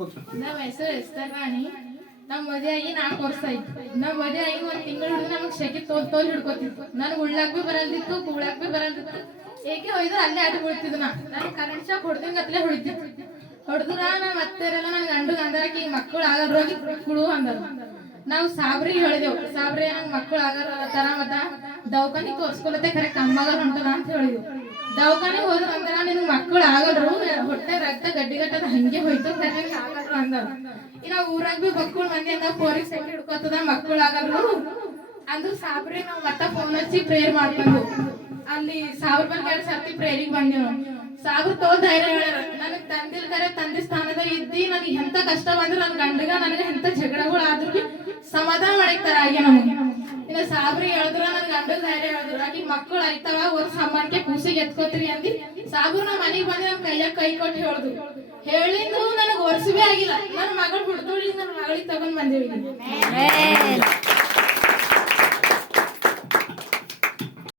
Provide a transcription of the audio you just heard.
ನಮ್ಮ ಹೆಸರು ಎಸ್ತರ್ ರಾಣಿ. ನಮ್ಮ ಮದುವೆ ಆಗಿ 4 ವರ್ಷ ಆಯ್ತು. ನಮ್ಮ ಮದುವೆ ಆಗಿ 1 ತಿಂಗಳು ಹಿಡಿದು ನಮಗೆ ಶೆಕೆ ತೋಲ್ ಹಿಡ್ಕೊತಿತ್ತು. ನನಗೆ ಉಳ್ಳಾಕ್ ಬಿ ಬರಲ್ದಿತ್ತು, ಕೂಳಾಕ್ ಬಿ ಬರಲ್ದಿತ್ತು. ಏಕೆ ಹೋಯ್ದು ಅಲ್ಲೇ ಆಟ ಬಿಡ್ತಿದ್ದು. ನಾನು ಕರೆಂಟ್ ಶಾಕ್ ಹೊಡೆದಂಗತ್ಲೇ ಹೊಡೆದ್ರ ನಮ್ಮ ಅತ್ತೆರೆಲ್ಲ ನನ್ ಗಂಡು ಅಂದಾರಕ್ಕೆ ಈಗ ಮಕ್ಕಳು ಆಗಲ್ರು ಹೋಗಿ ಕುಳು ಅಂದರು. ನಾವು ಸಾಬ್ರಿಗೆ ಹೇಳಿದೆವು, ಸಾಬ್ರಿ ನಂಗೆ ಮಕ್ಕಳು ಆಗಲ್ಲ ತರ ಮತ್ತ ದವಾಖಾನಿಗೆ ತೋರ್ಸ್ಕೊಳತ್ತೆ ಖರೆ ಕಮ್ಮಗ ಹೊಂಟದ ಅಂತ ಹೇಳಿದ್ವು. ದವಾಖಾನಿಗೆ ಹೋದ್ರ ಅಂದ್ರ ನಿನ್ ಮಕ್ಕಳು ಆಗಲ್ರು, ಹೊಟ್ಟೆ ರಕ್ತ ಗಡ್ಡಿಗಟ್ಟದ ಹಂಗೆ ಹೋಯ್ತು ಖರೆ ಆಗಲ್ರು ಅಂದರು. ಇನ್ನ ಊರಾಗ ಬಿ ಮಕ್ಕಳು ಮಂದಿ ಅಂದ ಪೋರಿಗೆ ಸೆಕೆ ಹಿಡ್ಕೊತದ ಮಕ್ಕಳು ಆಗಲ್ರು ಅಂದ್ರು. ಸಾಬ್ರಿ ನಾವು ಮತ್ತ ಫೋನ್ ಹಚ್ಚಿ ಪ್ರೇಯರ್ ಮಾಡ್ಕೊಂಡು ಅಲ್ಲಿ ಸಾವಿರ ಬಂದ್ 2 ಸರ್ತಿ ಪ್ರೇರಿಗೆ ಬಂದೇವು. ಸಾಬ್ರು ಧೈರ್ಯ ಹೇಳ್ಯಾರ, ನನಗ್ ತಂದಿಲ್ ಕರೆ ತಂದೆ ಸ್ಥಾನದ ಇದ್ದಿ ನನಗೆ ಎಂತ ಕಷ್ಟ ಬಂದ್ರು ನನ್ ಗಂಡಗ ನನಗೆ ಎಂತ ಜಗಳಗಳು ಆದ್ರೂ ಬಿ ಸಮಾಧಾನ ಮಾಡಿಕ್ತಾರ ಹಾಗೆ ನಮಗೆ. ಇನ್ನ ಸಾಬ್ರಿ ಹೇಳಿದ್ರ ನನ್ ಗಂಡಗ ಧೈರ್ಯ ಹೇಳಿದ್ರು, ಆಕಿ ಮಕ್ಕಳು ಆಯ್ತವ ಒಂದ್ ಸಮಾನಕ್ಕೆ ಕೂಸಿಗೆ ಎತ್ಕೋತೀರಿ ಅಂದಿ. ಸಾಬ್ರು ನಮ್ಮ ಮನೆಗೆ ಬಂದು ನಮ್ ಕೈಯಾಗ ಕೈ ಕೊಟ್ಟು ಹೇಳಿದ್ರು. ಹೇಳಿದ್ರು ನನಗ್ ವರ್ಷ ಬಿ ಆಗಿಲ್ಲ, ನನ್ನ ಮಗಳು ಹುಡ್ದೋಳಿ ನನ್ನ ಮಗಳಿಗೆ ತಗೊಂಡ್ ಬಂದೇವಿ.